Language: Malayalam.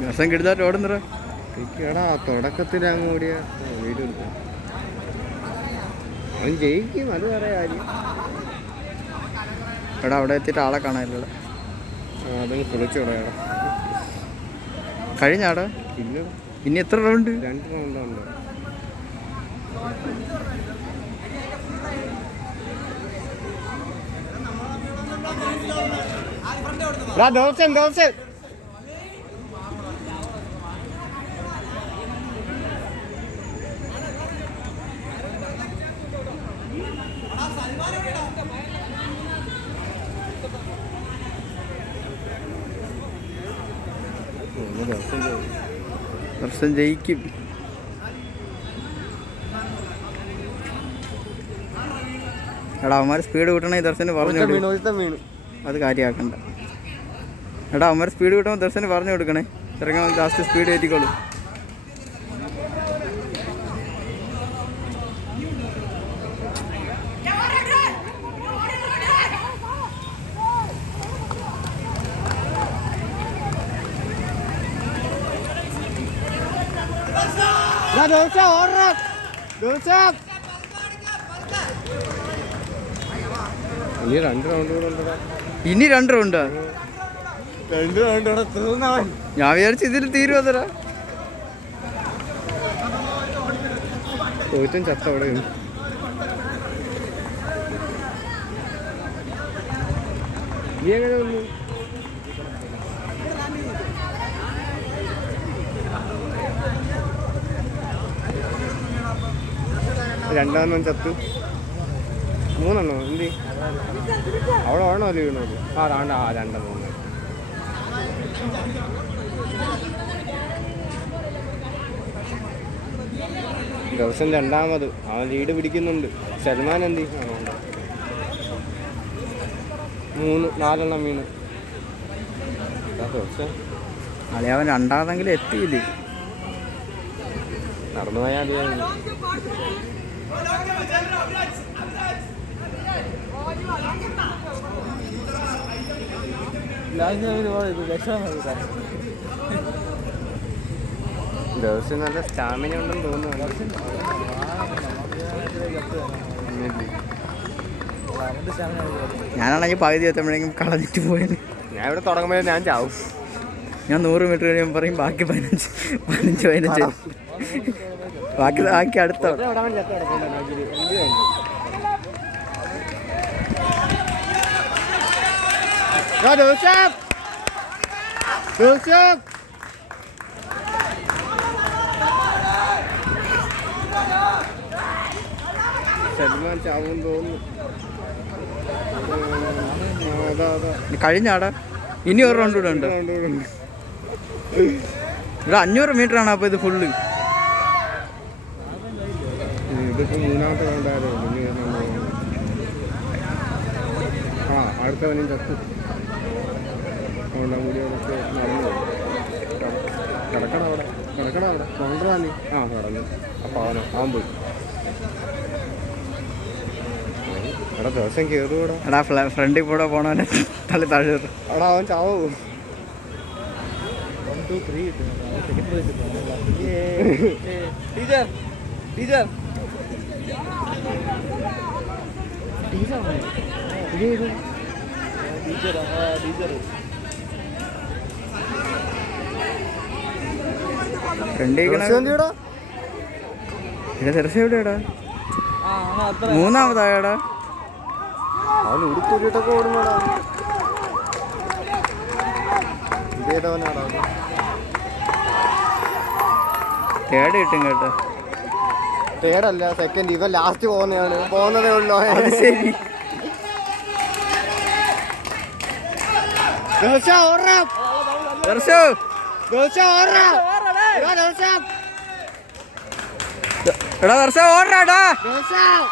ദിവസം കിടുതായിട്ട് ഓടുന്നറ എടാ തുടക്കത്തിൽ അങ്ങ് ഓടിയ വീട് എടുക്കാം. അവൻ ജയിക്കും, അത് വേറെ കാര്യം. എടാ അവിടെ എത്തിയിട്ട് ആളെ കാണാനില്ലടാ. അതങ്ങ് പൊളിച്ചു കളയാടാ. കഴിഞ്ഞാടാ? ഇല്ല, ഇനി എത്ര റൗണ്ട്? 2 റൗണ്ടുണ്ട്. ദോശൻ ദർശൻ ജയിക്കും. എടാ അവന്മാർ സ്പീഡ് കൂട്ടണേ ദർശന് പറഞ്ഞു വീണു. അത് കാര്യമാക്കണ്ട. എടാ അവന്മാർ സ്പീഡ് കൂട്ടുമ്പോൾ ദർശന് പറഞ്ഞു കൊടുക്കണേ. ഇറങ്ങാൻ ലാസ്റ്റ് സ്പീഡ് കയറ്റിക്കോളൂ. ഇനി 2 റൗണ്ട് കൂടെ ഉണ്ടോ? ഇനി 2 റൗണ്ടാ? 2 റൗണ്ട് കൂടെ തീർന്നവൻ. ഞാൻ വിചാരിച്ചു ഇതിൽ തീരുവതരാ. തോറ്റും ചത്ത അവിടെ നീ എങ്ങനെ വന്നു? രണ്ടാമൻ ചത്തു. 3 എന്തി അവിടെ വേണോ അല്ലേ വീണത്? ആ 2 3. ദിവസം 2ാമത് അവൻ ലീഡ് പിടിക്കുന്നുണ്ട്. സൽമാൻ എന്തി 4 വീണ്. ദിവസം അളി അവൻ 2ാമതെങ്കിലും എത്തിയില്ലേ? നടന്നു പോയാൽ മതിയായിരുന്നു. ദിവസം നല്ല സ്റ്റാമിന ഉണ്ടെന്ന് തോന്നുന്നു. ഞാനാണെങ്കിൽ പകുതി എത്തുമ്പോഴേക്കും കളഞ്ഞിട്ട് പോയത്. ഞാൻ ഇവിടെ തുടങ്ങുമ്പോൾ ഞാൻ ചാവും. ഞാൻ 100 മീറ്റർ കഴിയുമ്പോൾ പറയും ബാക്കി 15 ബാക്കി അടുത്ത. സൽമാൻ ചാവും തോന്നുന്നു. കഴിഞ്ഞാടാ? ഇനി 1 റൗണ്ട് കൂടെ ഉണ്ട്. ഇവിടെ 500 മീറ്റർ ആണ്. അപ്പോൾ ഇത് ഫുള്ള് ഇതിപ്പോൾ 3ാമത്തെ റൗണ്ടായിരുന്നു. അടുത്തവനും ചത്തു. അതുകൊണ്ടാണ് കൂടിയൊക്കെ നടന്നു. കിടക്കണം അവിടെ കൊണ്ടുപോകാൻ. നടന്നു. അപ്പോൾ അവൻ പോയി. എടാ ദിവസം കയറുകൂടാ. എടാ ഫ്രണ്ടിൽ കൂടെ പോണവനെ തള്ളി താഴെ. എടാ അവൻ ചാവും. 1 2 3 ടീച്ചർ ടീച്ചർ എവിടെയാടാ? 3ാമതായടാ. അവൻ ഉടുത്തൂരിട്ടൊക്കെ ഓടുന്നോടാ. ഇതേതവനാടാ? തേർഡ് കിട്ടും കേട്ടോ. തേർഡല്ല, സെക്കൻഡ്. ഇവൻ ലാസ്റ്റ് പോകുന്നതേ ഉള്ളൂ. ശരി. എടാ ദർശ ഓടാടാ. ദിവസം